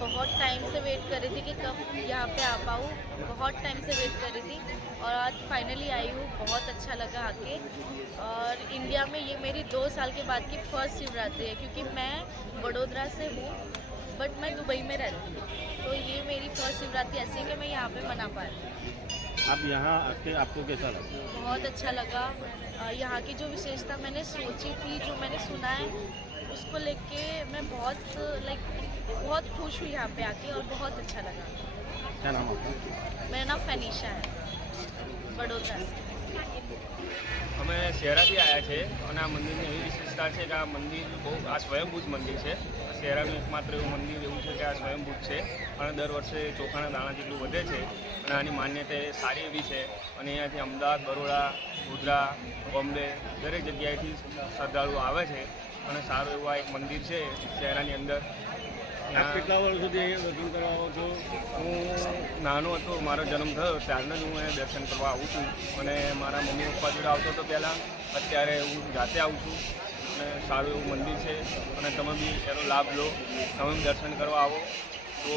बहुत टाइम से वेट कर रही थी कि कब यहाँ पे आ पाऊँ बहुत टाइम से वेट कर रही थी और आज फाइनली आई हूँ बहुत अच्छा लगा आके और इंडिया में ये मेरी दो साल के बाद की फर्स्ट शिवरात्रि है क्योंकि मैं वडोदरा से हूँ बट मैं दुबई में रहती हूँ तो ये मेरी फर्स्ट शिवरात्रि ऐसी है कि मैं यहाँ पर मना पा रही हूँ આબ યહા અકે આપકો કેસર બહોત અચ્છા લગા યહાકી જો વિશેષતા મેને સોચી થી જો મેને સુના હે ઉસકો લેકે મે બહોત લાઈક બહોત ખુશ હુ યહા પે આકે ઓર બહોત અચ્છા લગા મેરા નામ ફનિશા હે વડોદરા મે અમે શેરા થી આયા છ હે અને આ મંદિર ની એ વિશિષ્ટતા છે કે આ મંદિર બહુ આ સ્વયંભૂદ મંદિર છે શેરા મે માત્ર એવું મંદિર એવું છે કે આ સ્વયંભૂદ છે અને દર વર્ષે ચોખાના દાણા જેટલું વધે છે અને આની માન્યતા એ સારી એવી છે અને અહીંયાથી અમદાવાદ બરોડા ગોધરા બોમ્બે દરેક જગ્યાએથી શ્રદ્ધાળુ આવે છે અને સારું એવું આ એક મંદિર છે શહેરાની અંદર કેટલા વર્ષ સુધી દર્શન કરવા આવો છો હું નાનો હતો મારો જન્મ થયો ત્યારનો જ હું અહીંયા દર્શન કરવા આવું છું અને મારા મમ્મી પપ્પા જોડે આવતો હતો પહેલાં અત્યારે હું જાતે આવું છું અને સારું એવું મંદિર છે અને તમે બી એનો લાભ લો તમે દર્શન કરવા આવો તો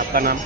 आपका नाम